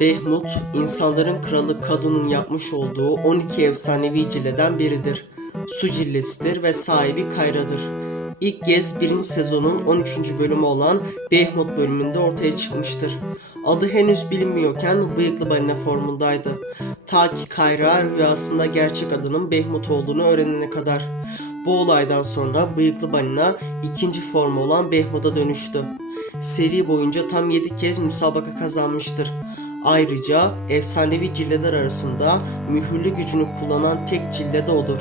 Behmut, insanların kralı Kadun'un yapmış olduğu 12 efsanevi cilleden biridir. Su cillesidir ve sahibi Kayra'dır. İlk kez birinci sezonun 13. bölümü olan Behmut bölümünde ortaya çıkmıştır. Adı henüz bilinmiyorken bıyıklı balina formundaydı. Ta ki Kayra rüyasında gerçek adının Behmut olduğunu öğrenene kadar. Bu olaydan sonra bıyıklı balina ikinci formu olan Behmut'a dönüştü. Seri boyunca tam 7 kez müsabaka kazanmıştır. Ayrıca efsanevi cilleler arasında mühürlü gücünü kullanan tek cille de odur.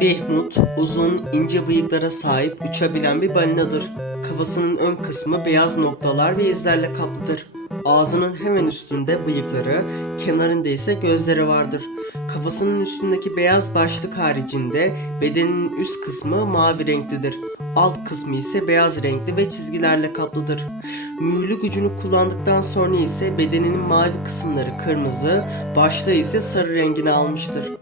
Behmut, uzun, ince bıyıklara sahip uçabilen bir balinadır. Kafasının ön kısmı beyaz noktalar ve izlerle kaplıdır. Ağzının hemen üstünde bıyıkları, kenarında ise gözleri vardır. Kafasının üstündeki beyaz başlık haricinde bedeninin üst kısmı mavi renklidir. Alt kısmı ise beyaz renkli ve çizgilerle kaplıdır. Mühürlü gücünü kullandıktan sonra ise bedeninin mavi kısımları kırmızı, başlığı ise sarı rengini almıştır.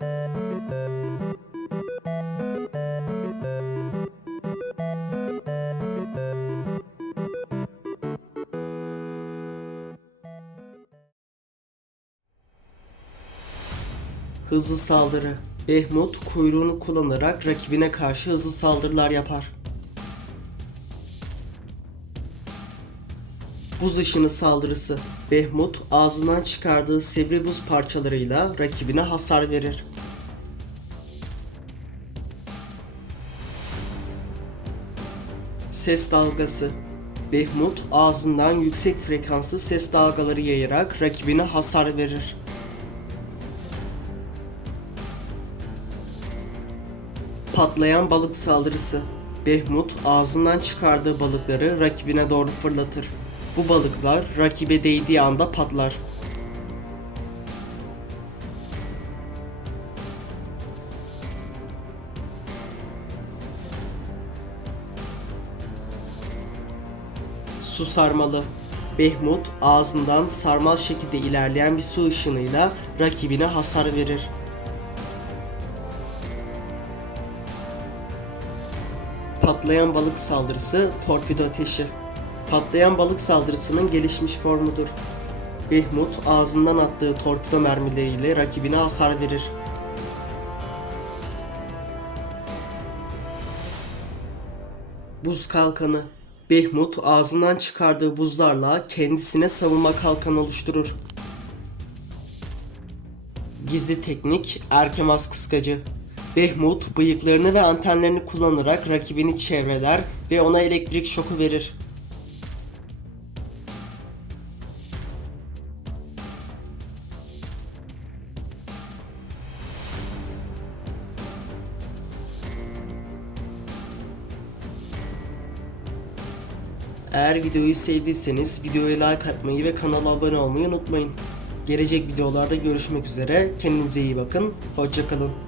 Hızlı saldırı. Behmut kuyruğunu kullanarak rakibine karşı hızlı saldırılar yapar. Buz ışını saldırısı. Behmut ağzından çıkardığı sivri buz parçalarıyla rakibine hasar verir. Ses dalgası. Behmut ağzından yüksek frekanslı ses dalgaları yayarak rakibine hasar verir. Patlayan balık saldırısı. Behmut ağzından çıkardığı balıkları rakibine doğru fırlatır. Bu balıklar rakibe değdiği anda patlar. Su sarmalı. Behmut ağzından sarmal şekilde ilerleyen bir su ışınıyla rakibine hasar verir. Patlayan balık saldırısı torpido ateşi. Patlayan balık saldırısının gelişmiş formudur. Behmut ağzından attığı torpido mermileriyle rakibine hasar verir. Buz kalkanı. Behmut ağzından çıkardığı buzlarla kendisine savunma kalkanı oluşturur. Gizli teknik Erkemas kıskacı. Behmut bıyıklarını ve antenlerini kullanarak rakibini çevreler ve ona elektrik şoku verir. Eğer videoyu sevdiyseniz videoya like atmayı ve kanala abone olmayı unutmayın. Gelecek videolarda görüşmek üzere. Kendinize iyi bakın. Hoşçakalın.